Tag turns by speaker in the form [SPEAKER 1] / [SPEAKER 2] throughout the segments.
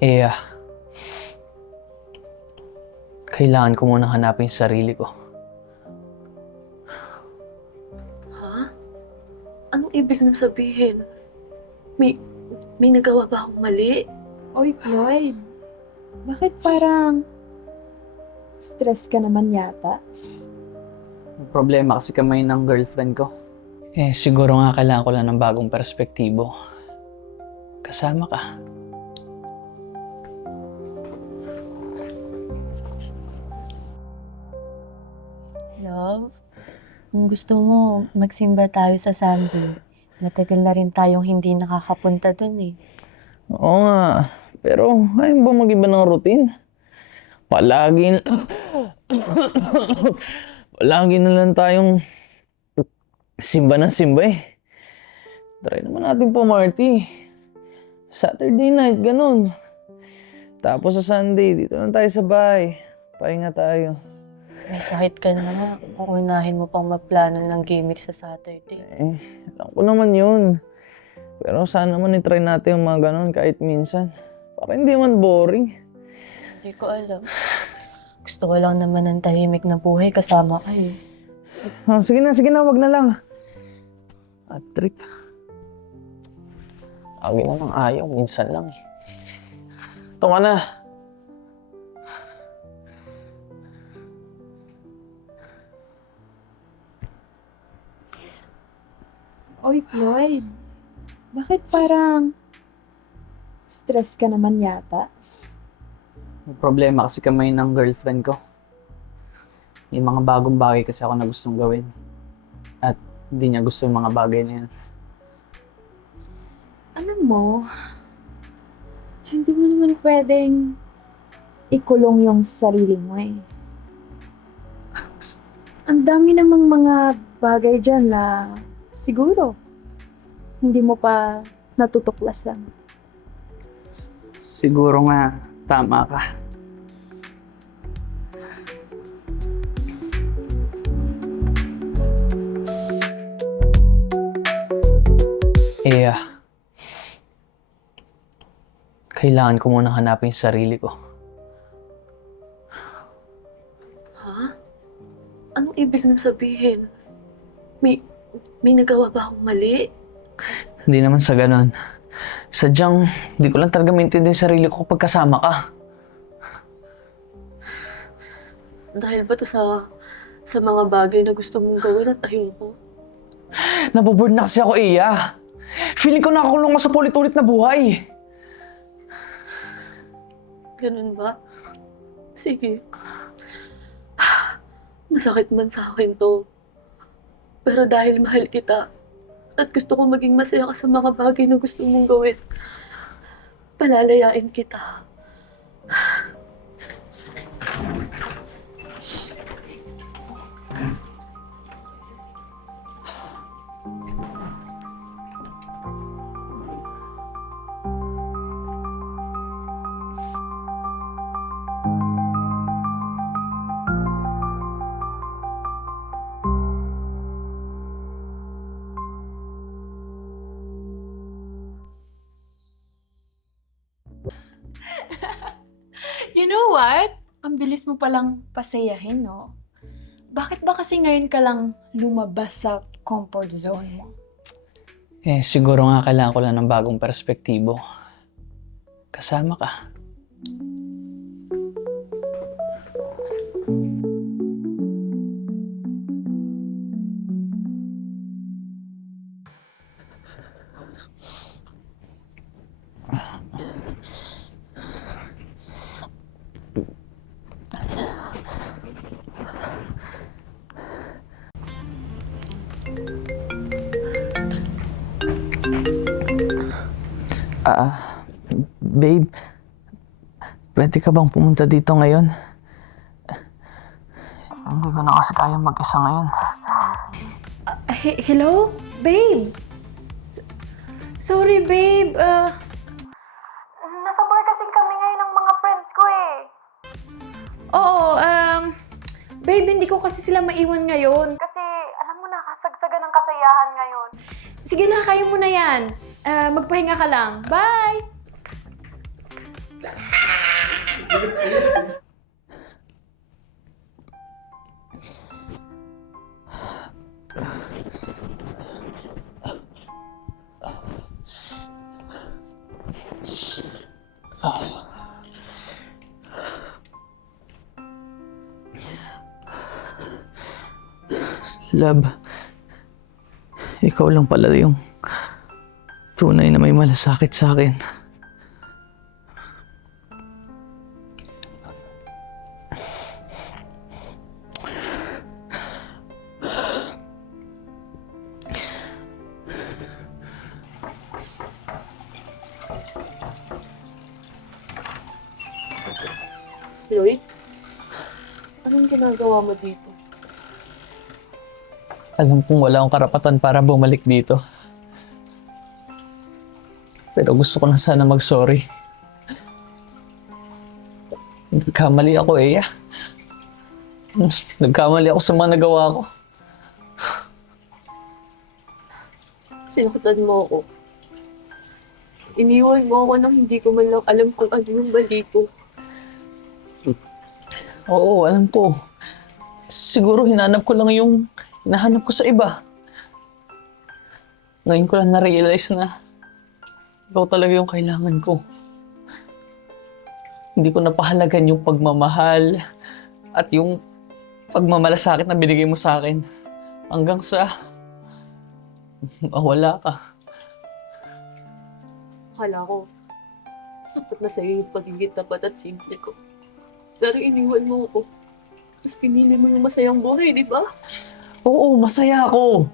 [SPEAKER 1] Eh, ah, kailangan ko muna hanapin yung sarili ko.
[SPEAKER 2] Ha? Anong ibig nang sabihin? May, may nagawa ba akong mali?
[SPEAKER 3] Oy, Floyd. Bakit parang stress ka naman yata?
[SPEAKER 1] May problema kasi kamay ng girlfriend ko. Eh, siguro nga kailangan ko lang ng bagong perspektibo. Kasama ka.
[SPEAKER 2] Love, kung gusto mo, magsimba tayo sa Sunday. Matagal na rin tayong hindi nakakapunta dun eh.
[SPEAKER 1] Oo nga. Pero ayaw ba mag-iba ng routine? Palagi na... Palagi na lang tayong simba ng simba eh. Try naman natin po, Marty. Saturday night, ganun. Tapos sa Sunday, dito lang tayo sa bahay. Pahinga tayo.
[SPEAKER 2] May sakit ka na. Uunahin mo pang magplano ng gimmick sa Saturday.
[SPEAKER 1] Eh, alam ko naman yun. Pero sana naman itry natin yung mga ganun kahit minsan. Para hindi man boring.
[SPEAKER 2] Hindi ko alam. Gusto ko lang naman ng tahimik na buhay kasama kayo.
[SPEAKER 1] Oh, sige na, sige na, wag na lang. At trip. Lagi namang ayaw, minsan lang eh. Ito ka na.
[SPEAKER 3] Oy, Floyd. Bakit parang stress ka naman yata?
[SPEAKER 1] May problema kasi kamay ng girlfriend ko. May mga bagong bagay kasi ako na gustong gawin. At hindi niya gusto yung mga bagay na yan.
[SPEAKER 3] Alam mo, hindi mo naman pwedeng ikulong yung sarili mo eh. Ang dami namang mga bagay dyan na siguro hindi mo pa natutuklasan.
[SPEAKER 1] Siguro nga, tama ka. Eh, ah, kailangan ko muna hanapin yung sarili ko.
[SPEAKER 2] Ha? Anong ibig nang sabihin? May, may nagawa ba akong mali?
[SPEAKER 1] Hindi naman sa ganon. Sadyang, hindi ko lang talaga maintindihan yung sarili ko kapag kasama ka.
[SPEAKER 2] Dahil ba to sa sa mga bagay na gusto mong gawin at ayoko?
[SPEAKER 1] Naboboard na kasi ako, Iya. Feeling ko nakakulong ako sa paulit-ulit na buhay.
[SPEAKER 2] Ganun ba? Sige. Masakit man sa akin to. Pero dahil mahal kita at gusto ko maging masaya ka sa mga bagay na gusto mong gawin, palalayain kita.
[SPEAKER 3] You know what? Ang bilis mo palang pasayahin, no? Bakit ba kasi ngayon ka lang lumabas sa comfort zone mo?
[SPEAKER 1] Eh, siguro nga kailangan ko lang ng bagong perspektibo. Kasama ka. Ah, babe, pwede ka bang pumunta dito ngayon? Hindi ko na kasi kaya mag-isa ngayon.
[SPEAKER 3] He- hello? Babe? S- Sorry, babe. Uh,
[SPEAKER 4] Nasa bar kasi kami ngayon ng mga friends ko eh.
[SPEAKER 3] oo, um, babe, hindi ko kasi sila maiwan ngayon.
[SPEAKER 4] Kasi alam mo na, kasagsagan ng kasayahan ngayon.
[SPEAKER 3] Sige na, kaya mo na yan. Ah, magpahinga ka lang. Bye!
[SPEAKER 1] Love, ikaw lang pala yung tunay na may malasakit sa akin.
[SPEAKER 2] Lloyd? Anong ginagawa mo dito?
[SPEAKER 1] Alam kong wala akong karapatan para bumalik dito. Pero gusto ko na sana mag-sorry. Nagkamali ako, Eya. Nagkamali ako sa mga nagawa ko.
[SPEAKER 2] Sinaktan mo ako. Iniwan mo ako nang hindi ko man lang alam kung ano yung mali ko.
[SPEAKER 1] Oo, alam ko. Siguro hinanap ko lang yung hinahanap ko sa iba. Ngayon ko lang na-realize na ikaw talaga yung kailangan ko. Hindi ko napahalagan yung pagmamahal at yung pagmamalasakit na binigay mo sa akin. Hanggang sa mawala ka.
[SPEAKER 2] Akala ko, sapat na sa'yo yung pagiging tapat at simple ko. Pero iniwan mo ako. Tapos pinili mo yung masayang buhay, di ba?
[SPEAKER 1] Oo, masaya ako.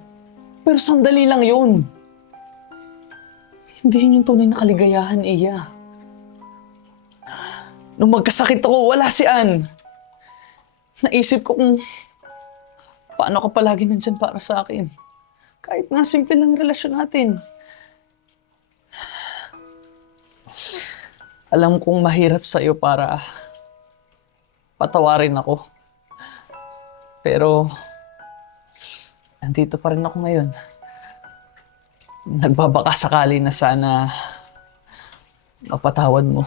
[SPEAKER 1] Pero sandali lang yun. Hindi yun yung tunay na kaligayahan, Iya. Nung magkasakit ako, wala si Ann. Naisip ko kung paano ka palagi nandyan para sa akin. Kahit nga simple lang ang relasyon natin. Alam kong mahirap sa'yo para patawarin ako. Pero nandito pa rin ako ngayon. Nagbabaka sakali na sana mapatawad mo.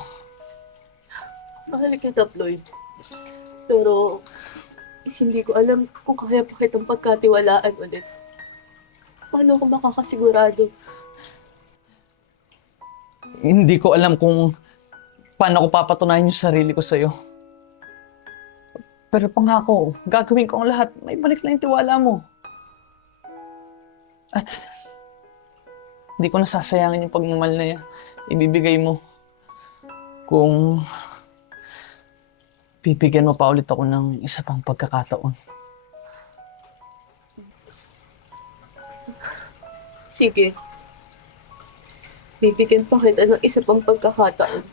[SPEAKER 2] Mahal kita, Floyd. Pero, hindi ko alam kung kaya pa kitang pagkatiwalaan ulit. Paano ako makakasigurado?
[SPEAKER 1] Hindi ko alam kung paano ko papatunayan yung sarili ko sa'yo. Pero pangako, gagawin ko ang lahat. May balik lang yung tiwala mo. At hindi ko nasasayangin yung pagmamahal na yan. ibibigay mo. Kung bibigyan mo pa ulit ako ng isa pang pagkakataon.
[SPEAKER 2] Sige. Bibigyan pa kita ng isa pang pagkakataon.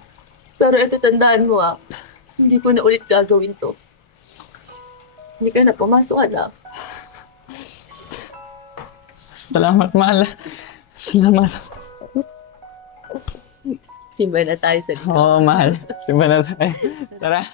[SPEAKER 2] Pero ito tandaan mo ah, hindi ko na ulit gagawin to. Hindi ka na pumasok na.
[SPEAKER 1] Salamat, mahal. Salamat.
[SPEAKER 2] Simba na tayo sa.
[SPEAKER 1] Oo, mahal. Simba na tayo. Tara.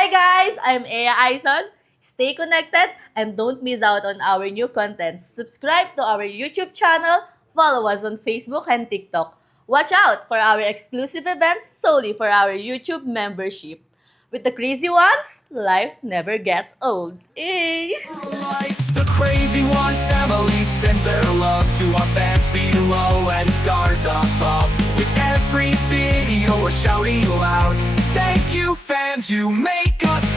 [SPEAKER 5] Hi guys, I'm Aya Aison. Stay connected and don't miss out on our new content. Subscribe to our YouTube channel, follow us on Facebook and TikTok. Watch out for our exclusive events solely for our YouTube membership. With the crazy ones, life never gets old. Eh?
[SPEAKER 6] the crazy ones family sends their love to our fans below and stars above. Every video we're shouting loud, thank you fans, you make us